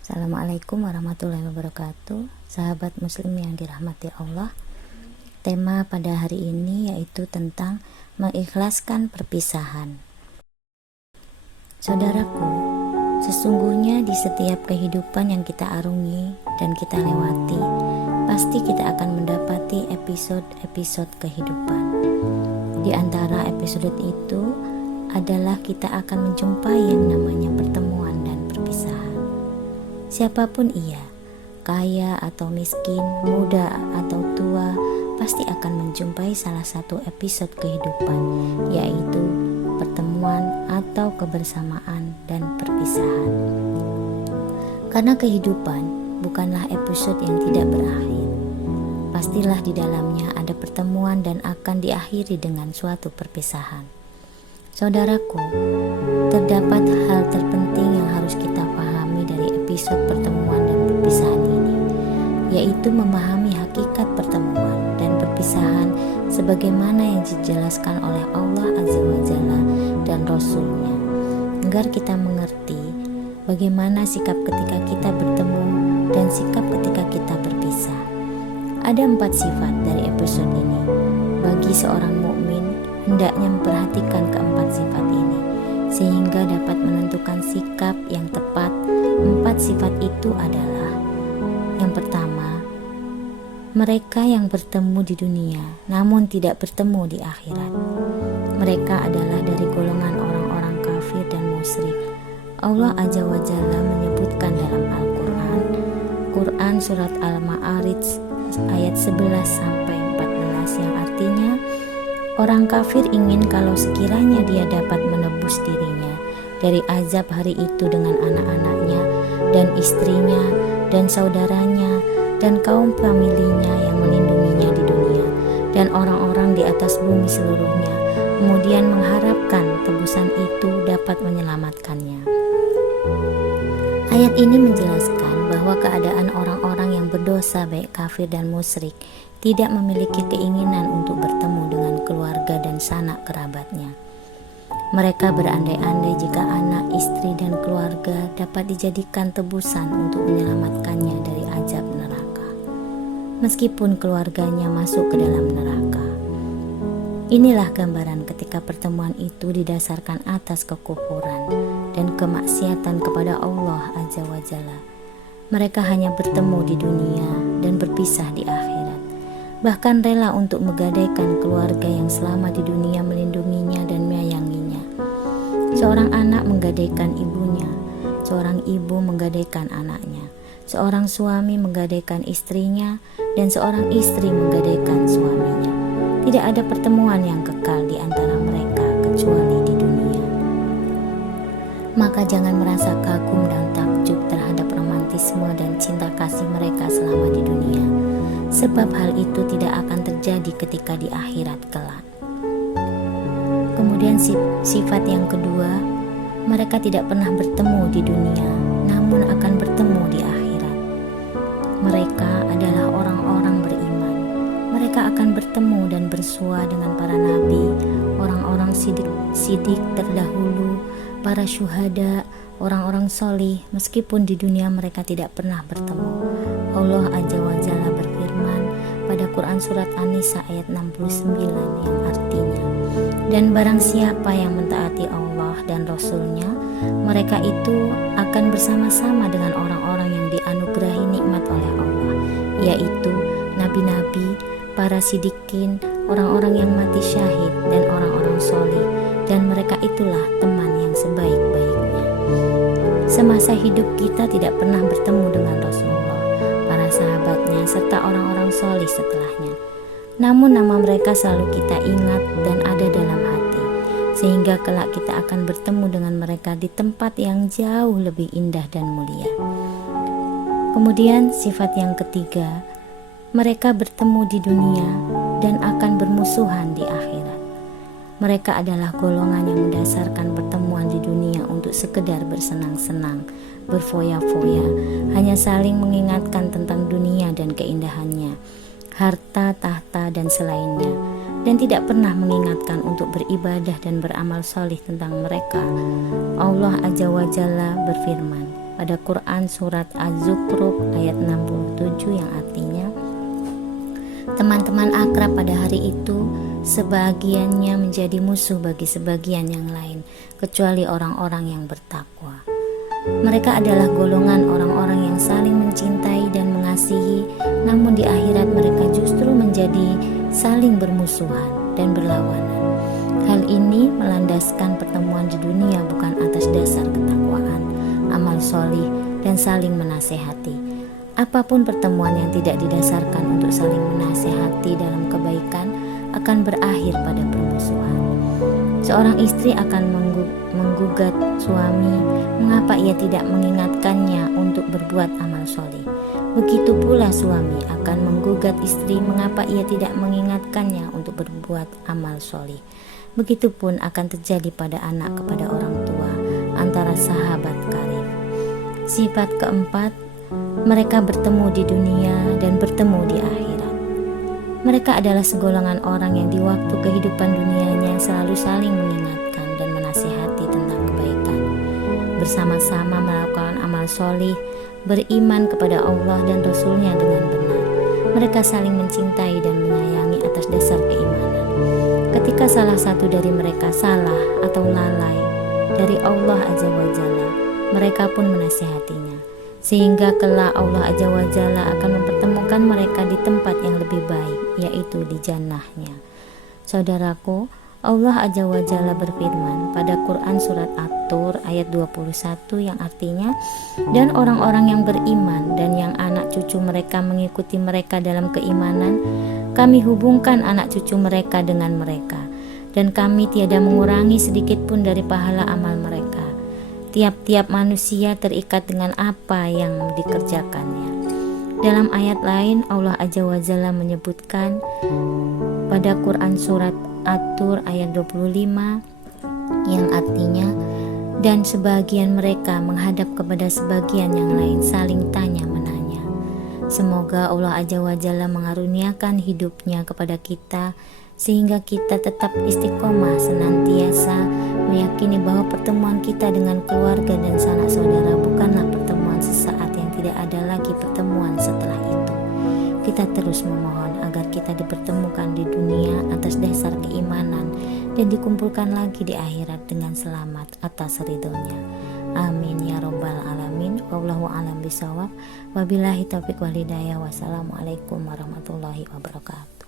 Assalamualaikum warahmatullahi wabarakatuh. Sahabat muslim yang dirahmati Allah. Tema pada hari ini yaitu tentang mengikhlaskan perpisahan. Saudaraku, sesungguhnya di setiap kehidupan yang kita arungi dan kita lewati, pasti kita akan mendapati episode-episode kehidupan. Di antara episode itu adalah kita akan menjumpai yang namanya pertemuan dan perpisahan. Siapapun ia, kaya atau miskin, muda atau tua, pasti akan menjumpai salah satu episode kehidupan, yaitu pertemuan atau kebersamaan dan perpisahan. Karena kehidupan bukanlah episode yang tidak berakhir. Pastilah di dalamnya ada pertemuan dan akan diakhiri dengan suatu perpisahan. Saudaraku, terdapat hal terpenting yang harus kita pahami dari episode pertemuan dan perpisahan ini, yaitu memahami hakikat pertemuan dan perpisahan sebagaimana yang dijelaskan oleh Allah Azza wa Jalla dan Rasul-Nya, agar kita mengerti bagaimana sikap ketika kita bertemu dan sikap ketika kita berpisah. Ada 4 sifat dari episode ini. Bagi seorang mukmin, hendaknya memperhatikan keempat sifat ini, sehingga dapat menentukan sikap yang tepat. 4 sifat itu adalah: yang pertama, mereka yang bertemu di dunia namun tidak bertemu di akhirat. Mereka adalah dari golongan orang-orang kafir dan musyrik. Allah Azza wa Jalla menyebutkan dalam Al-Quran surat Al-Ma'arij ayat 11-14 yang artinya, orang kafir ingin kalau sekiranya dia dapat menebus dirinya dari azab hari itu dengan anak-anaknya dan istrinya dan saudaranya dan kaum familinya yang melindunginya di dunia dan orang-orang di atas bumi seluruhnya, kemudian mengharapkan tebusan itu dapat menyelamatkannya. Ayat ini menjelaskan bahwa keadaan orang-orang yang berdosa baik kafir dan musyrik tidak memiliki keinginan untuk bertemu dengan keluarga dan sanak kerabatnya. Mereka berandai-andai jika anak, istri, dan keluarga dapat dijadikan tebusan untuk menyelamatkannya dari azab neraka, meskipun keluarganya masuk ke dalam neraka. Inilah gambaran ketika pertemuan itu didasarkan atas kekufuran dan kemaksiatan kepada Allah Azza wa Jalla. Mereka hanya bertemu di dunia dan berpisah di akhirat. Bahkan rela untuk menggadaikan keluarga yang selama di dunia melindunginya dan menyayanginya. Seorang anak menggadaikan ibunya, seorang ibu menggadaikan anaknya, seorang suami menggadaikan istrinya, dan seorang istri menggadaikan suaminya. Tidak ada pertemuan yang kekal di antara mereka kecuali di dunia. Maka jangan merasa kagum dan takjub terhadap romantisme dan cinta kasih mereka selama di dunia, sebab hal itu tidak akan terjadi ketika di akhirat kelak. Kemudian sifat yang kedua, mereka tidak pernah bertemu di dunia, namun akan bertemu di akhirat. Mereka adalah orang-orang beriman. Mereka akan bertemu dan bersua dengan para nabi, orang-orang sidik terdahulu, para syuhada, orang-orang solih, meskipun di dunia mereka tidak pernah bertemu. Allah Azza wa Jalla berfirman pada Quran surat An-Nisa ayat 69 yang artinya, dan barang siapa yang mentaati Allah dan Rasul-Nya, mereka itu akan bersama-sama dengan orang-orang yang dianugerahi nikmat oleh Allah, yaitu nabi-nabi, para sidikin, orang-orang yang mati syahid, dan orang-orang solih, dan mereka itulah teman yang sebaik-baiknya. Semasa hidup kita tidak pernah bertemu dengan Rasulullah, para sahabatnya, serta orang-orang solih setelahnya. Namun nama mereka selalu kita ingat dan ada dalam hati, sehingga kelak kita akan bertemu dengan mereka di tempat yang jauh lebih indah dan mulia. Kemudian sifat yang ketiga, mereka bertemu di dunia dan akan bermusuhan di akhirat. Mereka adalah golongan yang mendasarkan pertemuan di dunia untuk sekedar bersenang-senang, berfoya-foya, hanya saling mengingatkan tentang dunia dan keindahannya, harta, tahta, dan selainnya, dan tidak pernah mengingatkan untuk beribadah dan beramal solih tentang mereka. Allah Azza wa Jalla berfirman pada Quran surat Az-Zukhruf ayat 67 yang artinya, teman-teman akrab pada hari itu sebagiannya menjadi musuh bagi sebagian yang lain, kecuali orang-orang yang bertakwa. Mereka adalah golongan orang-orang yang saling mencintai dan mengasihi, namun di akhirat mereka justru menjadi saling bermusuhan dan berlawanan. Hal ini melandaskan pertemuan di dunia bukan atas dasar ketakwaan, amal solih, dan saling menasehati. Apapun pertemuan yang tidak didasarkan untuk saling menasehati dalam kebaikan akan berakhir pada permusuhan. Seorang istri akan menggugat suami mengapa ia tidak mengingatkannya untuk berbuat amal soleh. Begitu pula suami akan menggugat istri mengapa ia tidak mengingatkannya untuk berbuat amal soleh. Begitupun akan terjadi pada anak kepada orang tua, antara sahabat karib. Sifat keempat, mereka bertemu di dunia dan bertemu di akhirat. Mereka adalah segolongan orang yang di waktu kehidupan dunianya selalu saling mengingatkan dan menasihati tentang kebaikan, bersama-sama melakukan amal solih, beriman kepada Allah dan Rasul-Nya dengan benar. Mereka saling mencintai dan menyayangi atas dasar keimanan. Ketika salah satu dari mereka salah atau lalai dari Allah Azza wa Jalla, mereka pun menasihatinya, sehingga kelak Allah Azza wa Jalla akan mempertemukan mereka di tempat yang lebih baik, yaitu di jannahnya. Saudaraku, Allah Azza wa Jalla berfirman pada Quran surat At-Tur ayat 21 yang artinya, dan orang-orang yang beriman dan yang anak cucu mereka mengikuti mereka dalam keimanan, kami hubungkan anak cucu mereka dengan mereka, dan kami tiada mengurangi sedikit pun dari pahala amal mereka. Tiap-tiap manusia terikat dengan apa yang dikerjakannya. Dalam ayat lain Allah Azza wa Jalla menyebutkan pada Quran surat At-Tur ayat 25 yang artinya, dan sebagian mereka menghadap kepada sebagian yang lain saling tanya menanya. Semoga Allah Azza wa Jalla mengaruniakan hidupnya kepada kita sehingga kita tetap istiqomah senantiasa meyakini bahwa pertemuan kita dengan keluarga dan sanak saudara bukanlah pertemuan sesaat yang tidak ada lagi pertemuan setelah itu. Kita terus memohon agar kita dipertemukan di dunia atas dasar keimanan dan dikumpulkan lagi di akhirat dengan selamat atas ridhonya. Amin ya robbal alamin. Wallahu a'lam bishawab. Wabillahi taufiq wal hidayah. Wassalamualaikum warahmatullahi wabarakatuh.